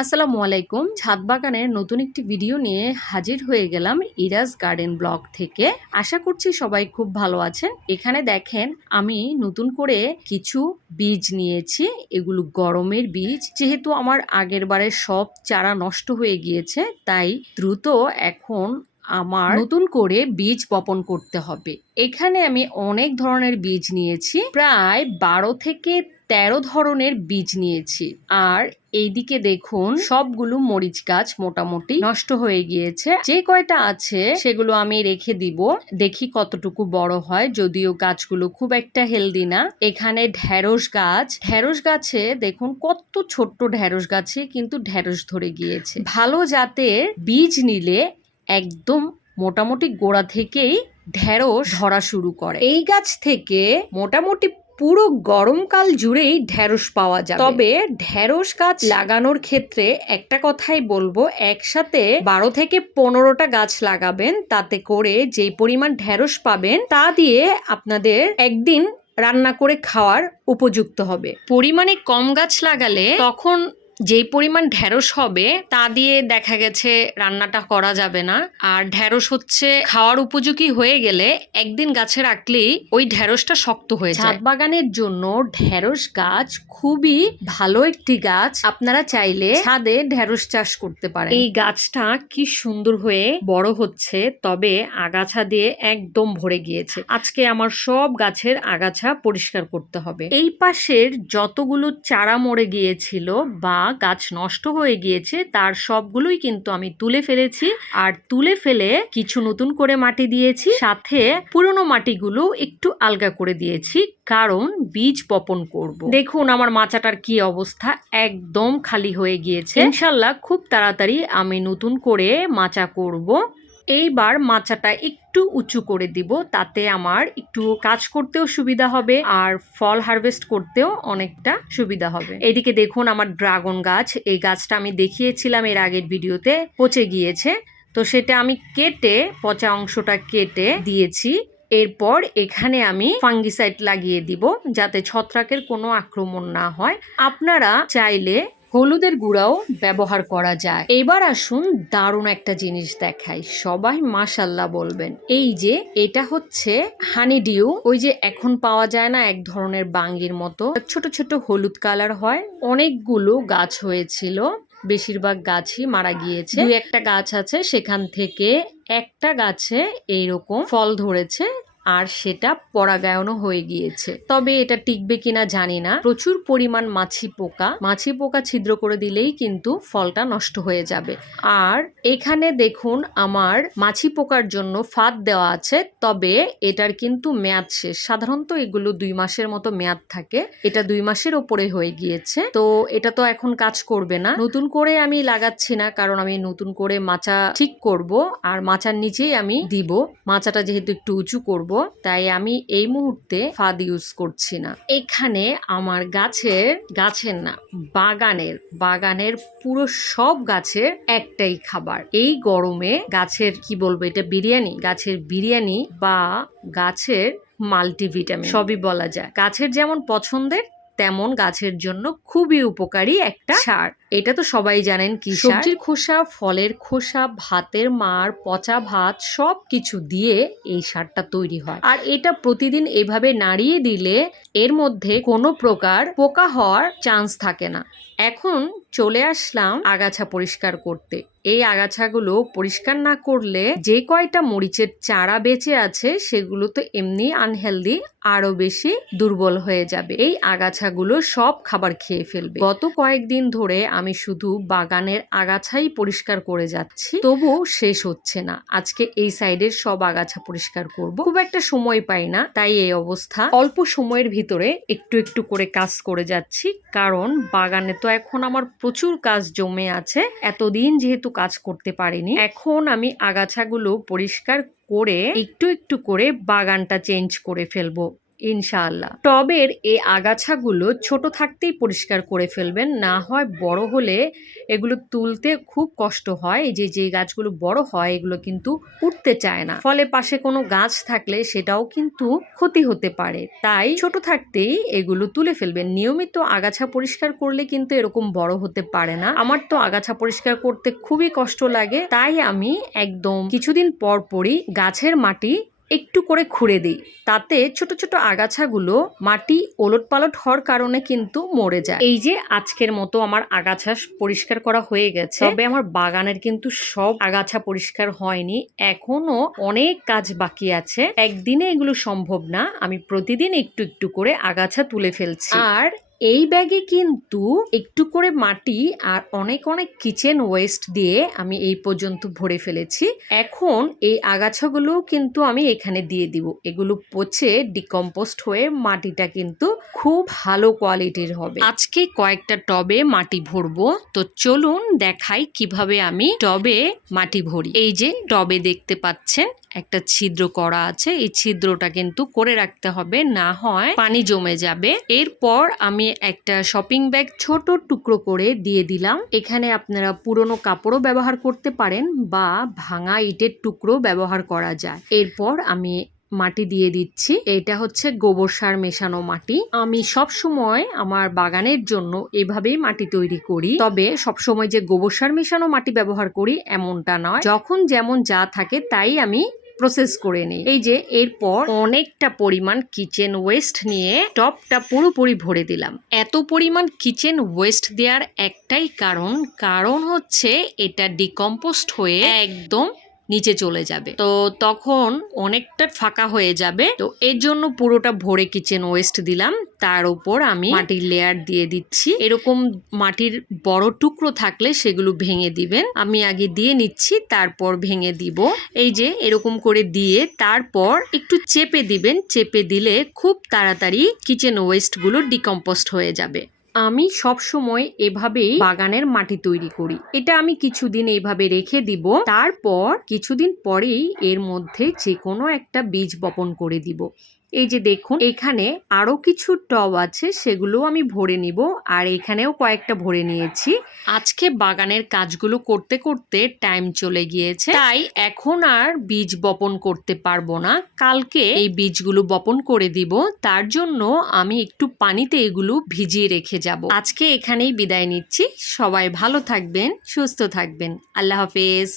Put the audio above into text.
আসসালামু আলাইকুম। ছাদ বাগানের নতুন একটি ভিডিও নিয়ে হাজির হয়ে গেলাম ইরাজ গার্ডেন ব্লগ থেকে। আশা করছি সবাই খুব ভালো আছেন। এখানে দেখেন, আমি নতুন করে কিছু বীজ নিয়েছি, এগুলো গরমের বীজ। যেহেতু আমার আগের বারের সব চারা নষ্ট হয়ে গিয়েছে, তাই দ্রুত এখন আমার নতুন করে বীজ বপন করতে হবে। এখানে আমি অনেক ধরনের বীজ নিয়েছি, প্রায় বারো থেকে তেরো ধরনের বীজ নিয়েছি। আর এইদিকে দেখুন, সবগুলো মরিচ গাছ মোটামুটি নষ্ট হয়ে গিয়েছে। যে কয়টা আছে সেগুলো আমি রেখে দিব। দেখি কতটুকু বড় হয়, যদিও গাছগুলো খুব একটা হেলদি না। এখানে ঢেঁড়স গাছ। ঢেঁড়স গাছে দেখুন, কত ছোট্ট ঢেঁড়স গাছে কিন্তু ঢেঁড়স ধরে গিয়েছে। ভালো জাতের বীজ নিলে একদম মোটামুটি গোড়া থেকেই ঢেঁড়স ধরা শুরু করে। এই গাছ থেকে মোটামুটি পুরো গরমকাল জুড়েই ঢেঁড়স পাওয়া যায় তবে ঢেঁড়স গাছ লাগানোর ক্ষেত্রে একটা কথাই বলব, একসাথে বারো থেকে পনেরোটা গাছ লাগাবেন, তাতে করে যেই পরিমাণ ঢেঁড়স পাবেন, তা দিয়ে আপনাদের একদিন রান্না করে খাওয়ার উপযুক্ত হবে। পরিমাণে কম গাছ লাগালে তখন যেই পরিমাণ ঢ্যাঁড়স হবে তা দিয়ে দেখা গেছে রান্নাটা করা যাবে না। আর ঢ্যাঁড়স হচ্ছে খাওয়ার উপযোগী হয়ে গেলে একদিন গাছে রাখলেই ওই ঢ্যাঁড়সটা শক্ত হয়ে যায়। বাগানের জন্য ঢ্যাঁড়স গাছ খুবই ভালো একটি গাছ। আপনারা চাইলে ছাদে ঢ্যাঁড়স চাষ করতে পারেন। এই গাছটা কি সুন্দর হয়ে বড় হচ্ছে তবে আগাছা দিয়ে একদম ভরে গিয়েছে। আজকে আমার সব গাছের আগাছা পরিষ্কার করতে হবে। এই পাশের যতগুলো চারা মরে গিয়েছিল বা গাছ নষ্ট হয়ে গিয়েছে, তার সবগুলোই কিন্তু আমি তুলে ফেলেছি আর তুলে ফেলে কিছু নতুন করে মাটি দিয়েছি, সাথে পুরনো মাটিগুলো একটু আলগা করে দিয়েছি, কারণ বীজ বপন করব। দেখুন আমার মাচাটার কি অবস্থা, একদম খালি হয়ে গিয়েছে ইনশাল্লাহ খুব তাড়াতাড়ি আমি নতুন করে মাচা করব। এইবার মাচাটা একটু উঁচু করে দিব, তাতে আমার একটু কাজ করতেও সুবিধা হবে আর ফল হারভেস্ট করতেও অনেকটা সুবিধা হবে। এদিকে দেখুন আমার ড্রাগন গাছ, এই গাছটা আমি দেখিয়েছিলাম এর আগের ভিডিওতে, পচে গিয়েছে। তো সেটা আমি কেটে, পচা অংশটা কেটে দিয়েছি। এরপর এখানে আমি ফাঙ্গিসাইড লাগিয়ে দিব, যাতে ছত্রাকের কোনো আক্রমণ না হয়। আপনারা চাইলে হলুদের গুঁড়াও ব্যবহার করা যায়। এবার আসুন দারুণ একটা জিনিস দেখাই। সবাই মাশাল্লাহ বলবেন। এই যে, এটা হচ্ছে হানি ডিউ ওই যে, এখন পাওয়া যায় না এক ধরনের বাঙ্গির মতো। ছোট ছোট হলুদ কালার হয়। অনেকগুলো গাছ হয়েছিল। বেশিরভাগ গাছই মারা গিয়েছে। একটা গাছ আছে। সেখান থেকে একটা গাছে এইরকম ফল ধরেছে। আর সেটা পরাগায়নও হয়ে গিয়েছে। তবে এটা টিকবে কিনা জানি না। প্রচুর পরিমাণ মাছি পোকা। মাছি পোকা ছিদ্র করে দিলেই কিন্তু ফলটা নষ্ট হয়ে যাবে। আর এখানে দেখুন, আমার মাছি পোকার জন্য ফাঁদ দেওয়া আছে। তবে এটার কিন্তু মেয়াদ শেষ। সাধারণত এগুলো দুই মাসের মতো মেয়াদ থাকে। এটা দুই মাসের ওপরে হয়ে গিয়েছে। তো এটা তো এখন কাজ করবে না। নতুন করে আমি লাগাচ্ছি না, কারণ আমি নতুন করে মাচা ঠিক করব। আর মাচার নিচেই আমি দিব। মাচাটা যেহেতু একটু উঁচু করব তাই আমি এই মুহূর্তে ফাদ ইউজ করছি না। এখানে আমার গাছের গাছের না, বাগানের বাগানের পুরো সব গাছের একটাই খাবার। এই গরমে গাছের কি বলব, এটা বিরিয়ানি, গাছের বিরিয়ানি বা গাছের মাল্টিভিটামিন, সবই বলা যায়। গাছের যেমন পছন্দের, তেমন গাছের জন্য খুবই উপকারী একটা সার। এটা তো সবাই জানেন কি সবজির খোসা, ফলের খোসা, ভাতের মার, পচা ভাত সব কিছু দিয়ে এই সারটা তৈরি হয়। আর এটা প্রতিদিন এভাবে নাড়িয়ে দিলে এর মধ্যে কোনো প্রকার পোকা হওয়ার চান্স থাকে না। এখন চলে আসলাম আগাছা পরিষ্কার করতে। এই আগাছাগুলো পরিষ্কার না করলে যে কয়টা মরিচের চারা বেঁচে আছে সেগুলো তো এমনি আনহেলদি আরও বেশি দুর্বল হয়ে যাবে। এই আগাছাগুলো সব খাবার খেয়ে ফেলবে। গত কয়েকদিন ধরে আমি শুধু বাগানের আগাছাই পরিষ্কার করে যাচ্ছি তবু শেষ হচ্ছে না। আজকে এই সাইডের সব আগাছা পরিষ্কার করব। খুব একটা সময় পাই না, তাই এই অবস্থা। অল্প সময়ের ভিতরে একটু একটু করে কাজ করে যাচ্ছি, কারণ বাগানে তো এখন আমার প্রচুর কাজ জমে আছে। এতদিন যেহেতু কাজ করতে পারিনি, এখন আমি আগাছাগুলো পরিষ্কার করে একটু একটু করে বাগানটা চেঞ্জ করে ফেলব। ইনশাআল্লাহ। টবের এই আগাছাগুলো ছোট থাকতেই পরিষ্কার করে ফেলবেন, না হয় বড় হলে এগুলো তুলতে খুব কষ্ট হয়। যে যে গাছগুলো বড় হয়, এগুলো কিন্তু উঠতে চায় না। ফলে পাশে কোনো গাছ থাকলে সেটাও কিন্তু ক্ষতি হতে পারে। তাই ছোট থাকতেই এগুলো তুলে ফেলবেন। নিয়মিত আগাছা পরিষ্কার করলে কিন্তু এরকম বড় হতে পারে না। আমার তো আগাছা পরিষ্কার করতে খুবই কষ্ট লাগে। তাই আমি একদম কিছুদিন পর পরই গাছের মাটি একটু করে খুঁড়ে দিই। তাতে ছোট ছোট আগাছাগুলো মাটি ওলট পালট হওয়ার কারণে কিন্তু মরে যায়। এই যে আজকের মতো আমার আগাছা পরিষ্কার করা হয়ে গেছে, তবে আমার বাগানের কিন্তু সব আগাছা পরিষ্কার হয়নি। এখনও অনেক কাজ বাকি আছে। একদিনে এগুলো সম্ভব না। আমি প্রতিদিন একটু একটু করে আগাছা তুলে ফেলছি। আর এই ব্যাগে কিন্তু একটু করে মাটি আর অনেক অনেক কিচেন ওয়েস্ট দিয়ে আমি এই পর্যন্ত ভরে ফেলেছি। এখন এই আগাছাগুলো কিন্তু আমি এখানে দিয়ে দিব। এগুলো পচে ডিকম্পোস্ট হয়ে মাটিটা কিন্তু খুব ভালো কোয়ালিটির হবে। আজকে কয়েকটা টবে মাটি ভরবো। তো চলুন দেখাই কীভাবে আমি টবে মাটি ভরি। এই যে টবে দেখতে পাচ্ছেন একটা ছিদ্র করা আছে। এই ছিদ্রটা কিন্তু করে রাখতে হবে, না হয় পানি জমে যাবে। এরপর আমি একটা শপিং ব্যাগ ছোট টুকরো করে দিয়ে দিলাম। এখানে আপনারা পুরনো কাপড়ও ব্যবহার করতে পারেন বা ভাঙা ইটের টুকরো ব্যবহার করা যায়। এরপর আমি মাটি দিয়ে দিচ্ছি। এটা হচ্ছে গোবর সার মেশানো মাটি। আমি সব সময় আমার বাগানের জন্য এভাবেই মাটি তৈরি করি। তবে সব সময় যে গোবর সার মেশানো মাটি ব্যবহার করি এমনটা নয়। যখন যেমন যা থাকে তাই আমি প্রসেস করে নিই। এই যে, এরপর অনেকটা পরিমাণ কিচেন ওয়েস্ট নিয়ে টপটা পুরোপুরি ভরে দিলাম। এত পরিমাণ কিচেন ওয়েস্ট দেওয়ার একটাই কারণ কারণ হচ্ছে এটা ডিকম্পোস্ট হয়ে একদম নিচে চলে যাবে। তো তখন অনেকটা ফাঁকা হয়ে যাবে। তো এর জন্য পুরোটা ভরে কিচেন ওয়েস্ট দিলাম। তার উপর আমি মাটির লেয়ার দিয়ে দিচ্ছি। এরকম মাটির বড় টুকরো থাকলে সেগুলো ভেঙে দিবেন। আমি আগে দিয়ে নিচ্ছি, তারপর ভেঙে দিব। এই যে এরকম করে দিয়ে তারপর একটু চেপে দিবেন। চেপে দিলে খুব তাড়াতাড়ি কিচেন ওয়েস্টগুলো ডিকম্পোস্ট হয়ে যাবে। আমি সব সময় এভাবেই বাগানের মাটি তৈরি করি। এটা আমি কিছুদিন এইভাবে রেখে দিব, তারপর কিছুদিন পরেই এর মধ্যে যে কোনো একটা বীজ বপন করে দিব। এই যে দেখুন, এখানে আরও কিছু টব আছে সেগুলো আমি ভরে নিব। আর এখানেও কয়েকটা ভরে নিয়েছি। আজকে বাগানের কাজগুলো করতে করতে টাইম চলে গিয়েছে। তাই এখন আর বীজ বপন করতে পারব না। কালকে এই বীজগুলো বপন করে দিব। তার জন্য আমি একটু পানিতে এগুলো ভিজিয়ে রেখে যাব। আজকে এখানেই বিদায় নিচ্ছি। সবাই ভালো থাকবেন, সুস্থ থাকবেন। আল্লাহ হাফেজ।